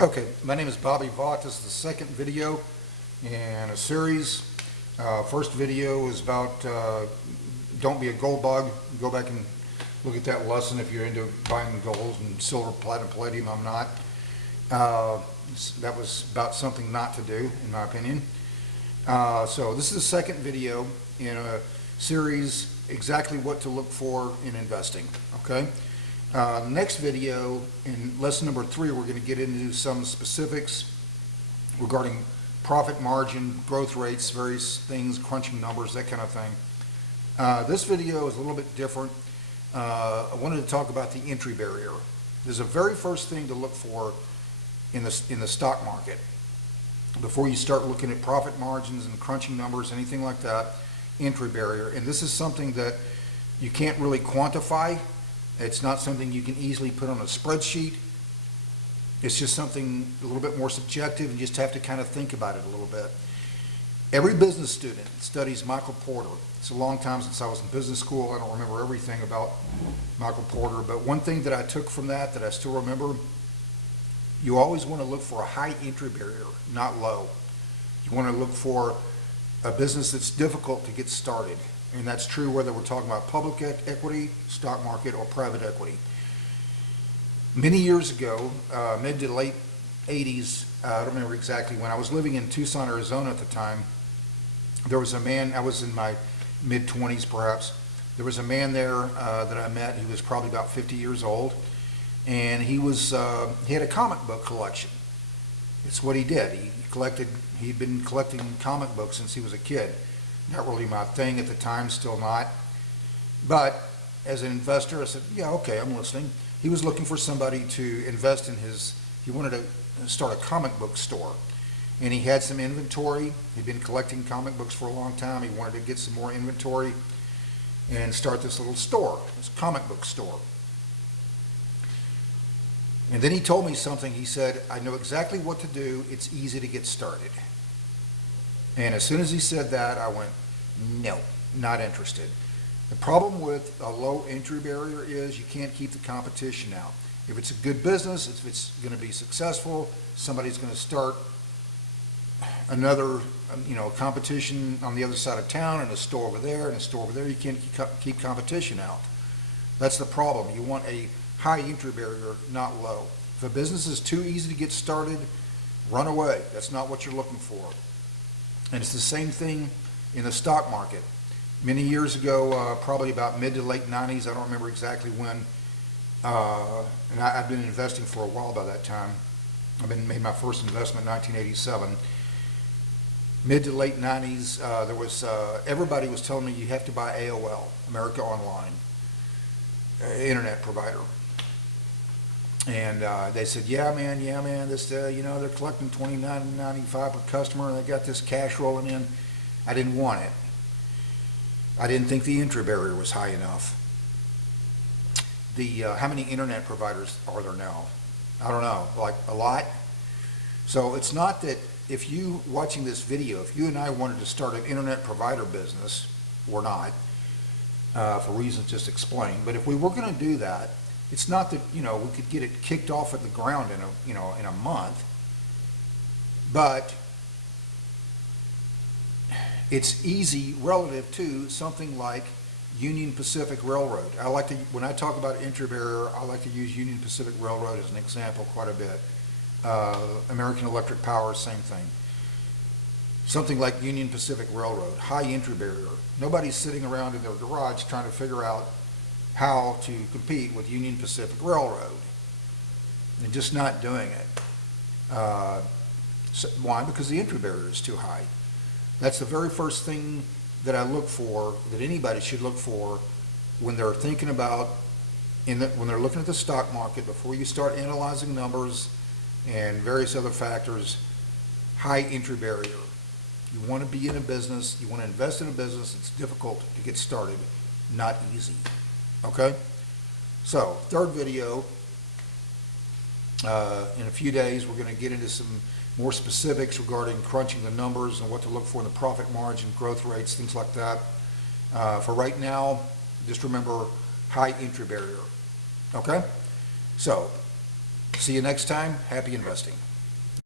Okay, my name is Bobby Vaught. This is the second video in a series. First video is about don't be a gold bug. Go back and look at that lesson if you're into buying gold and silver, platinum, palladium. I'm not. That was about something not to do, in my opinion. So this is the second video in a series, exactly what to look for in investing, okay? Next video, in lesson number 3, we're going to get into some specifics regarding profit margin, growth rates, various things, crunching numbers, that kind of thing. This video is a little bit different. I wanted to talk about the entry barrier. There's the very first thing to look for in the stock market before you start looking at profit margins and crunching numbers, anything like that. Entry barrier, and this is something that you can't really quantify. It's not something you can easily put on a spreadsheet. It's just something a little bit more subjective, and you just have to kind of think about it a little bit. Every business student studies Michael Porter. It's a long time since I was in business school. I don't remember everything about Michael Porter, but one thing that I took from that I still remember, you always want to look for a high entry barrier, not low. You want to look for a business that's difficult to get started. And that's true whether we're talking about public equity, stock market, or private equity. Many years ago, mid to late 80s, I don't remember exactly when, I was living in Tucson, Arizona at the time. There was a man, I was in my mid-20s perhaps, there was a man there that I met. He was probably about 50 years old, and he had a comic book collection. It's what he did. He'd been collecting comic books since he was a kid. Not really my thing at the time, still not. But as an investor, I said, yeah, okay, I'm listening. He was looking for somebody to invest in he wanted to start a comic book store. And he had some inventory. He'd been collecting comic books for a long time. He wanted to get some more inventory and start this little store, this comic book store. And then he told me something. He said, I know exactly what to do. It's easy to get started. And as soon as he said that, I went, no, not interested. The problem with a low entry barrier is you can't keep the competition out. If it's a good business, if it's going to be successful, somebody's going to start another competition on the other side of town, and a store over there, and a store over there. You can't keep competition out. That's the problem. You want a high entry barrier, not low. If a business is too easy to get started, run away. That's not what you're looking for. And it's the same thing in the stock market. Many years ago, probably about mid to late 90s, I don't remember exactly when, and I've been investing for a while by that time. Made my first investment in 1987. Mid to late 90s, everybody was telling me you have to buy AOL, America Online, internet provider. And they said, yeah, man, this, they're collecting $29.95 per customer, and they got this cash rolling in. I didn't want it. I didn't think the entry barrier was high enough. How many internet providers are there now? I don't know, like a lot. So it's not that if you watching this video, if you and I wanted to start an internet provider business, we're not, for reasons just explained. But if we were going to do that, it's not that we could get it kicked off at the ground in a month, but it's easy relative to something like Union Pacific Railroad. When I talk about entry barrier, I like to use Union Pacific Railroad as an example quite a bit. American Electric Power, same thing. Something like Union Pacific Railroad, high entry barrier. Nobody's sitting around in their garage trying to figure out how to compete with Union Pacific Railroad. They're just not doing it. Why? Because the entry barrier is too high. That's the very first thing that I look for, that anybody should look for when they're thinking about, when they're looking at the stock market, before you start analyzing numbers and various other factors. High entry barrier. You want to be in a business, you want to invest in a business that's difficult to get started, not easy. Okay? So, third video, in a few days we're going to get into some more specifics regarding crunching the numbers and what to look for in the profit margin, growth rates, things like that. For right now, just remember high entry barrier. Okay? So, see you next time. Happy investing.